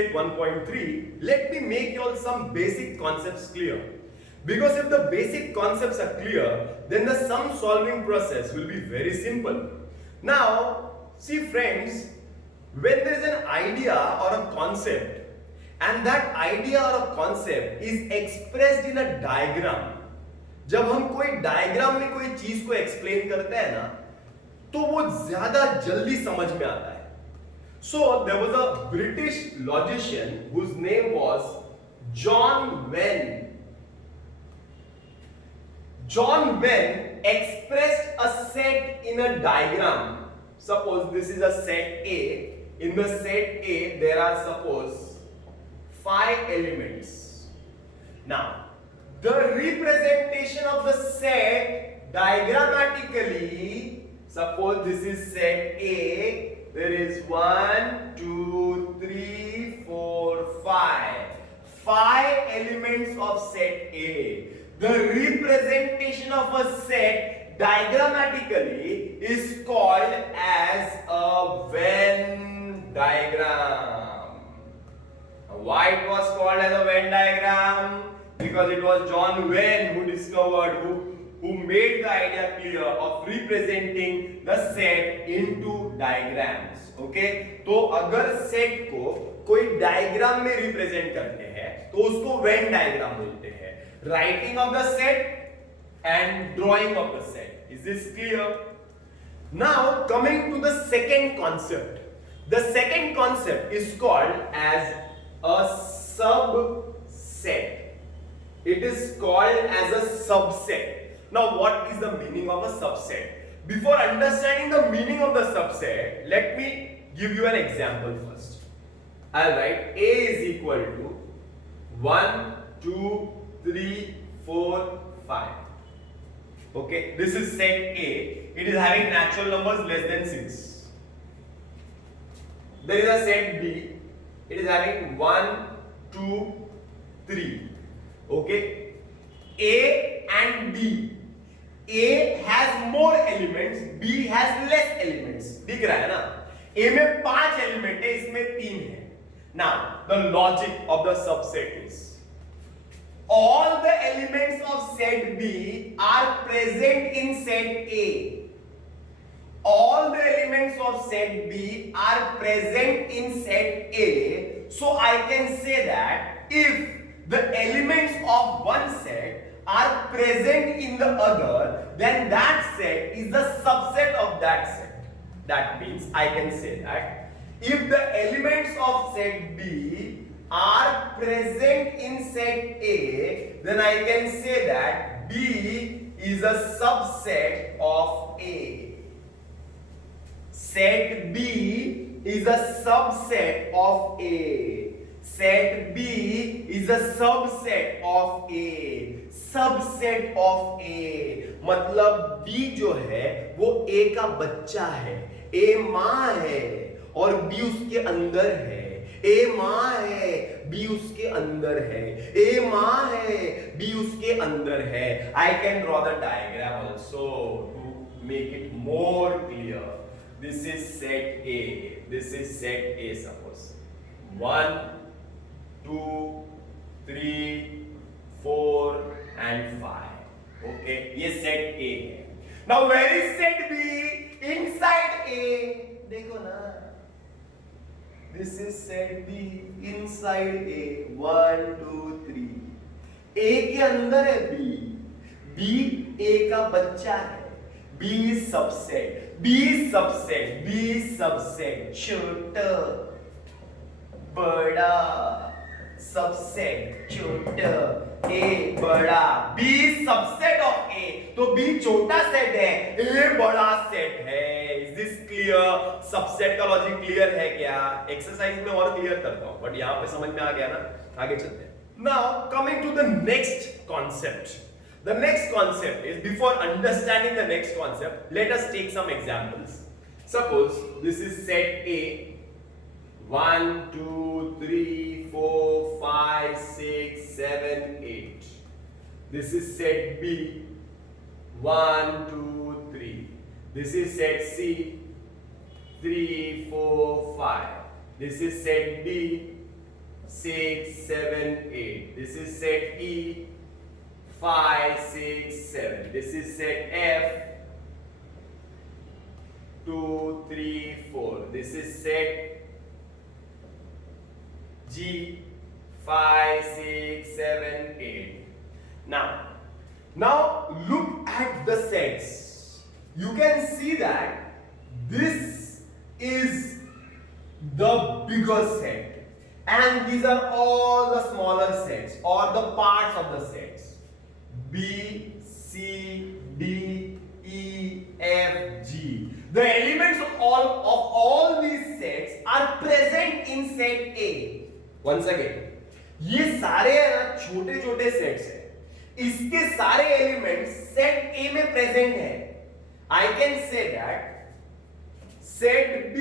set 1.3, let me make you all some basic concepts clear. Because if the basic concepts are clear, then the sum solving process will be very simple. Now, see friends, when there is an idea or a concept, and that idea or a concept is expressed in a diagram, जब हम कोई diagram में कोई चीज को explain करते हैं ना, तो वो ज्यादा जल्दी समझ में आता है. So there was a British logician whose name was John Venn. John Venn expressed a set in a diagram. Suppose this is a set A. In the set A, there are suppose 5 elements. Now, the representation of the set diagrammatically, suppose this is set A, there is 1, 2, 3, 4, 5. 5 elements of set A. The representation of a set diagrammatically is called as a Venn diagram. Why it was called as a Venn diagram? Because it was John Venn who discovered, who made the idea clear of representing the set into diagrams. Okay? तो अगर set को कोई diagram में represent करते हैं तो उसको Venn diagram बोलते हैं. Writing of the set and drawing of the set. Is this clear? Now coming to the second concept. The second concept is called as a subset. It is called as a subset. Now what is the meaning of a subset? Before understanding the meaning of the subset, let me give you an example first. I'll write A is equal to 1, 2, 3, 4, 5. Okay, this is set A. It is having natural numbers less than 6. There is a set B. It is having 1, 2, 3. Okay, A and B. A has more elements, B has less elements. दिख रहा है ना? A में 5 element है, इसमें 3 है. Now, the logic of the subset is all the elements of set B are present in set A. All the elements of set B are present in set A. So I can say that if the elements of one set are present in the other, then that set is the subset of that set. That means I can say that if the elements of set B are present in set A, then I can say that B is a subset of A. Set B is a subset of A. Set B is a subset of A. Subset of A मतलब B जो है वो A का बच्चा है. A माँ है और B उसके अंदर है. A माँ है, B उसके अंदर है. A माँ है, B उसके अंदर है. I can draw the diagram also to make it more clear. This is set A. This is set A. Suppose 1, 2, 3, 4 and 5. Okay, ये set A है. Now where is set B? Inside A. देखो ना. This is set B inside A. 1, 2, 3. A के अंदर है B. B A का बच्चा है. B is subset. B is subset. B is subset. छोटा बड़ा सबसेट छोटा A बड़ा. B is subset of A. तो B छोटा सेट है, A बड़ा सेट है. Is this clear? सबसेट का लॉजिक क्लियर है क्या? एक्सरसाइज में और क्लियर करता हूं, बट यहां पे समझ में आ गया ना? आगे चलते हैं. Now coming to the next concept. The next concept is, before understanding the next concept, let us take some examples. Suppose this is set A. 1, 2, 3, 4, 5, 6, 7, 8. This is set B. 1, 2, 3. This is set C. 3, 4, 5. This is set D. 6, 7, 8. This is set E. 5, 6, 7. This is set F. 2, 3, 4. This is set G. 5, 6, 7, 8. Now look at the sets. You can see that this is the bigger set, and these are all the smaller sets or the parts of the sets. B, C, D, E, F, G. The elements of all these sets are present in set A. Once again, ये सारे छोटे छोटे sets हैं, इसके सारे elements set ए में present है. I can say that set B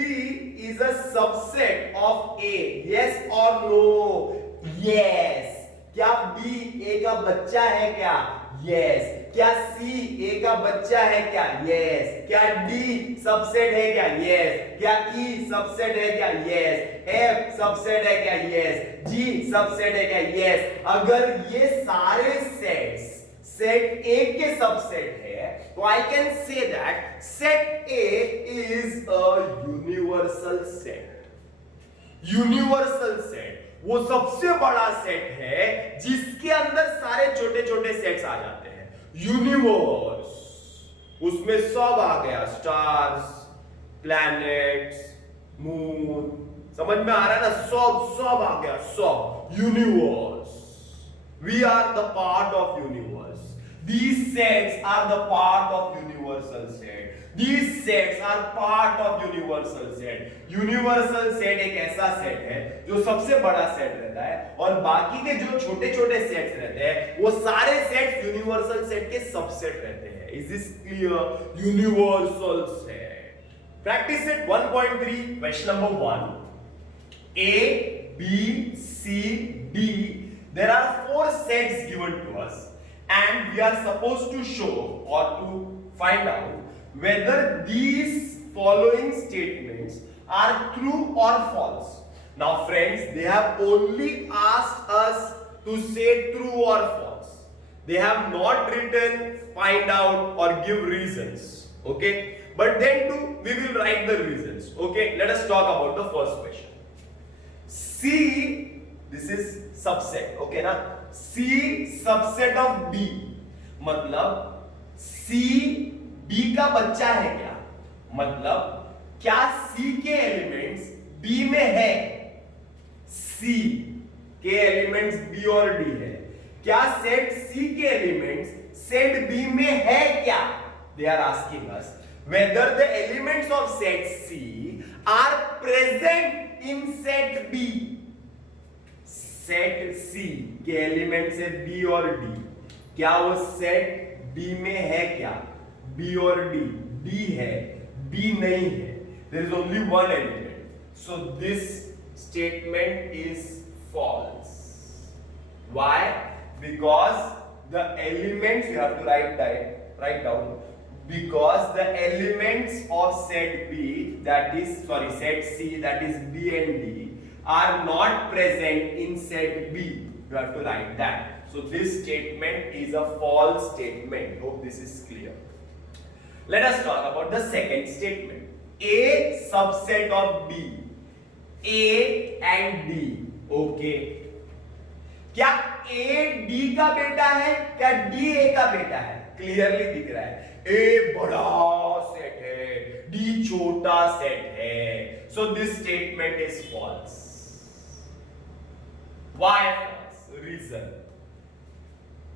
is a subset of A. Yes or no? Yes. क्या B A का बच्चा है क्या? Yes. क्या C A का बच्चा है क्या? Yes. क्या D सबसेट है क्या? Yes. क्या E सबसेट है क्या? Yes. F सबसेट है क्या? Yes. G सबसेट है क्या? Yes. अगर ये सारे सेट्स सेट A के सबसेट है, तो I can say that set A is a universal set. Universal set वो सबसे बड़ा सेट है जिसके अंदर सारे छोटे छोटे सेट्स आ जाते हैं. यूनिवर्स, उसमें सब आ गया, स्टार्स, प्लैनेट्स, मून, समझ में आ रहा है ना? सब आ गया, सब. Universe, we are the part of universe. These sets are the part of universal set. These sets are part of universal set. Universal set एक ऐसा सेट है जो सबसे बड़ा सेट रहता है, और बाकी के जो छोटे छोटे सेट्स रहते हैं वो सारे सेट्स यूनिवर्सल सेट के सबसेट रहते हैं. Is this clear? Universal set. Practice set 1.3, question number 1. A, B, C, D. There are 4 sets given to us, and we are supposed to show or to find out whether these following statements are true or false. Now friends, they have only asked us to say true or false. They have not written find out or give reasons. Okay, but then too we will write the reasons. Okay, let us talk about the first question. C, this is subset. Okay na? C subset of B. मतलब C B का बच्चा है क्या? मतलब क्या C के elements B में है? C के एलिमेंट्स B और D है. क्या सेट C के एलिमेंट्स सेट B में है क्या? They are asking us whether the elements of set C are present in set B. Set C के एलिमेंट्स है B और D. क्या वो सेट B में है क्या? B और D. D है, B नहीं है. There is only one element. So this statement is false. Why? Because the elements, you have to write down. Because the elements of set B, that is set C, that is B and D, are not present in set B. You have to write that. So this statement is a false statement. Hope this is clear. Let us talk about the second statement. A subset of B. A and D. Okay. क्या A D का बेटा है? क्या D A का बेटा है? Clearly दिख रहा है. A बड़ा सेट है, D छोटा सेट है. So this statement is false. Why false? Reason.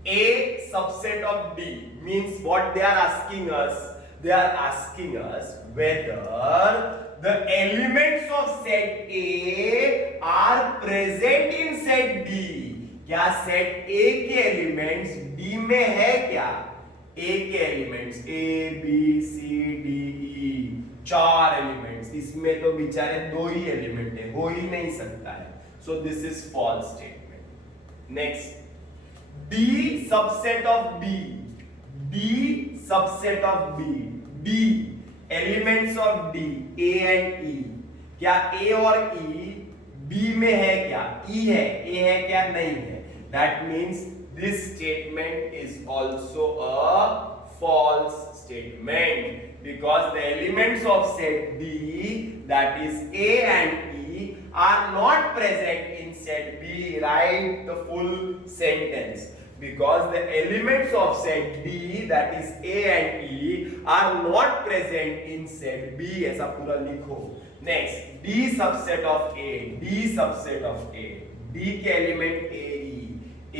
A subset of D means what they are asking us? They are asking us whether the elements of set A are present in set D. क्या set A के elements D में है क्या? A के elements A, B, C, D, E, 4 elements. इसमें तो बेचारे 2 ही element है, हो ही नहीं सकता है. So this is false statement. Next, D subset of B. D subset of B. D elements of D, A and E. क्या A और E बी में है क्या, ई है, ए है क्या, नहीं है, that means this statement is also a false statement because the elements of set B, that is A and E, are not present in set B. Write the full sentence. Because the elements of set B, that is A and E, are not present in set B. ऐसा पूरा लिखो. Next, D subset of A. D subset of A. D के element A,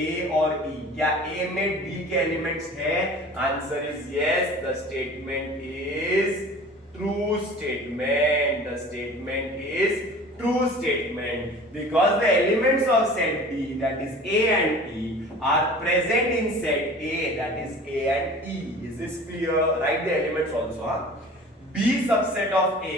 A और E, क्या A में D के elements है? Answer is yes. The statement is true statement. The statement is true statement because the elements of set B, that is A and E, are present in set A, that is A and E. Is this clear? Write the elements also. B subset of A.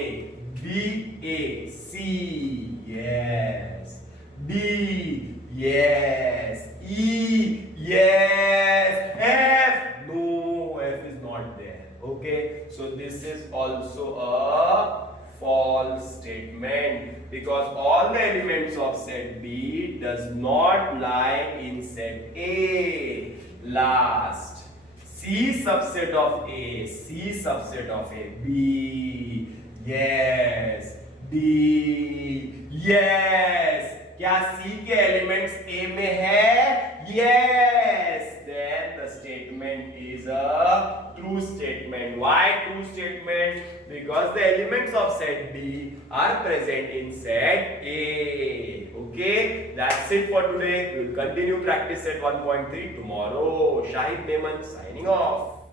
B, A, C, yes. D, yes. E, yes. F, no, F is not there. Okay, so this is also a false statement because all the elements of set B does not lie in set A. Last, C subset of A. C subset of A. B, yes. D, yes. क्या C के elements A में है? Yes. Then the statement is a true statement. Why true statement? Because the elements of set B are present in set A. Okay, that's it for today. We will continue practice set 1.3 tomorrow. Shahid Meman signing off.